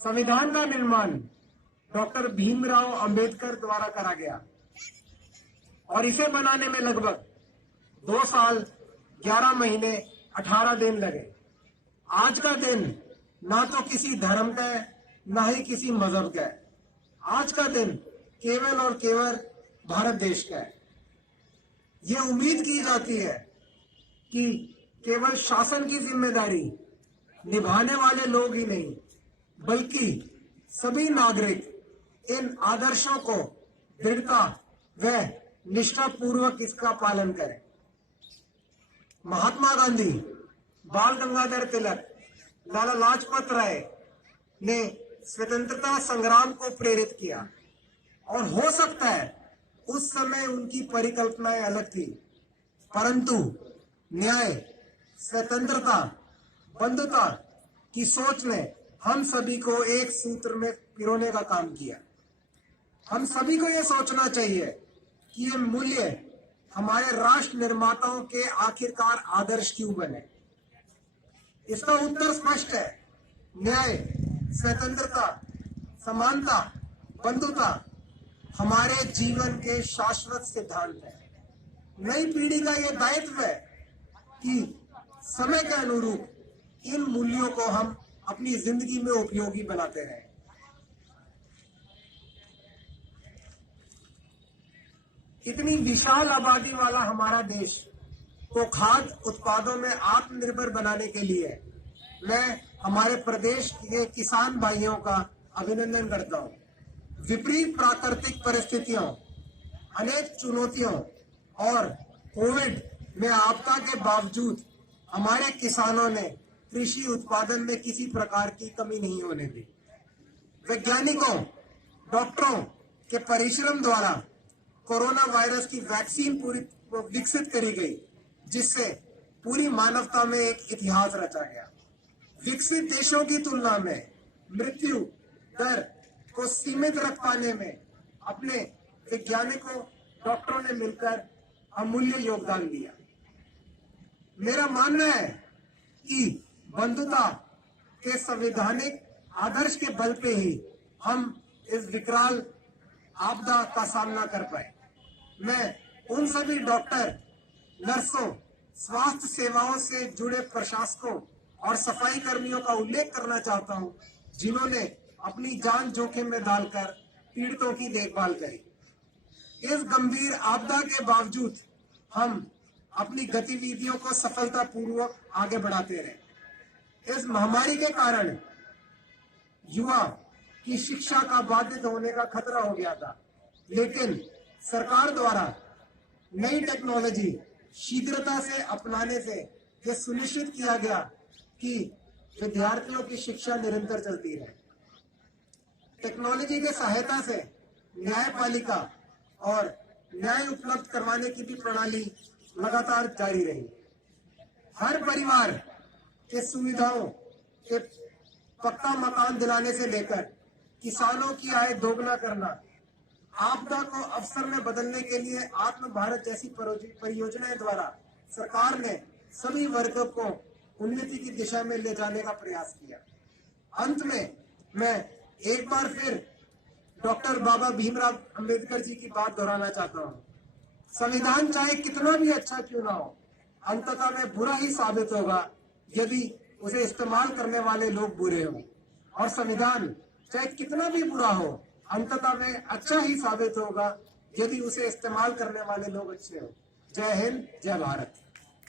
संविधान का निर्माण डॉक्टर भीमराव अंबेडकर द्वारा करा गया और इसे बनाने में लगभग 2 साल 11 महीने 18 दिन लगे। आज का दिन ना तो किसी धर्म का है, ना ही किसी मजहब का है। आज का दिन केवल और केवल भारत देश का है। ये उम्मीद की जाती है कि केवल शासन की जिम्मेदारी निभाने वाले लोग ही नहीं, बल्कि सभी नागरिक इन आदर्शों को दृढ़ता व निष्ठापूर्वक इसका पालन करें। महात्मा गांधी, बाल गंगाधर तिलक, लाला लाजपत राय ने स्वतंत्रता संग्राम को प्रेरित किया और हो सकता है उस समय उनकी परिकल्पनाएं अलग थी, परंतु न्याय, स्वतंत्रता, बंधुता की सोच ने हम सभी को एक सूत्र में पिरोने का काम किया। हम सभी को यह सोचना चाहिए कि ये मूल्य हमारे राष्ट्र निर्माताओं के आखिरकार आदर्श क्यों बने। इसका उत्तर स्पष्ट है। न्याय, स्वतंत्रता, समानता, बंधुता हमारे जीवन के शाश्वत सिद्धांत हैं। नई पीढ़ी का यह दायित्व है कि समय के अनुरूप इन मूल्यों को हम अपनी जिंदगी में उपयोगी बनाते रहें। इतनी विशाल आबादी वाला हमारा देश को खाद्य उत्पादों में आत्मनिर्भर बनाने के लिए मैं हमारे प्रदेश के किसान भाइयों का अभिनंदन करता हूं। विपरीत प्राकृतिक परिस्थितियों, अनेक चुनौतियों और कोविड में आपदा के बावजूद हमारे किसानों ने कृषि उत्पादन में किसी प्रकार की कमी नहीं होने दी। वैज्ञानिकों, डॉक्टरों के परिश्रम द्वारा कोरोना वायरस की वैक्सीन पूरी विकसित करी गई, जिससे पूरी मानवता में एक इतिहास रचा गया। विकसित देशों की तुलना में मृत्यु दर को सीमित रख पाने में अपने वैज्ञानिकों, डॉक्टरों ने मिलकर अमूल्य योगदान दिया। मेरा मानना है कि बंधुता के संवैधानिक आदर्श के बल पे ही हम इस विकराल आपदा का सामना कर पाए। मैं उन सभी डॉक्टर, नर्सों, स्वास्थ्य सेवाओं से जुड़े प्रशासकों और सफाई कर्मियों का उल्लेख करना चाहता हूं, जिन्होंने अपनी जान जोखिम में डालकर पीड़ितों की देखभाल करी। इस गंभीर आपदा के बावजूद हम अपनी गतिविधियों को सफलतापूर्वक आगे बढ़ाते रहे। इस महामारी के कारण युवा की शिक्षा का बाधित होने का खतरा हो गया था, लेकिन सरकार द्वारा नई टेक्नोलॉजी शीघ्रता से अपनाने से यह सुनिश्चित किया गया कि विद्यार्थियों की शिक्षा निरंतर चलती रहे। टेक्नोलॉजी की सहायता से न्यायपालिका और न्याय उपलब्ध करवाने की भी प्रणाली लगातार जारी रही। हर परिवार के सुविधाओं के पक्का मकान दिलाने से लेकर किसानों की आय दोगुना करना, आपदा को अवसर में बदलने के लिए आत्म भारत जैसी परियोजनाएं द्वारा सरकार ने सभी वर्गों को उन्नति की दिशा में ले जाने का प्रयास किया। अंत में मैं एक बार फिर डॉक्टर बाबा भीमराव अंबेडकर जी की बात दोहराना चाहता हूँ। संविधान चाहे कितना भी अच्छा क्यों ना हो, अंततः में बुरा ही साबित होगा यदि उसे इस्तेमाल करने वाले लोग बुरे हों, और संविधान चाहे कितना भी बुरा हो, अंततः में अच्छा ही साबित होगा यदि उसे इस्तेमाल करने वाले लोग अच्छे हों। जय हिंद, जय भारत।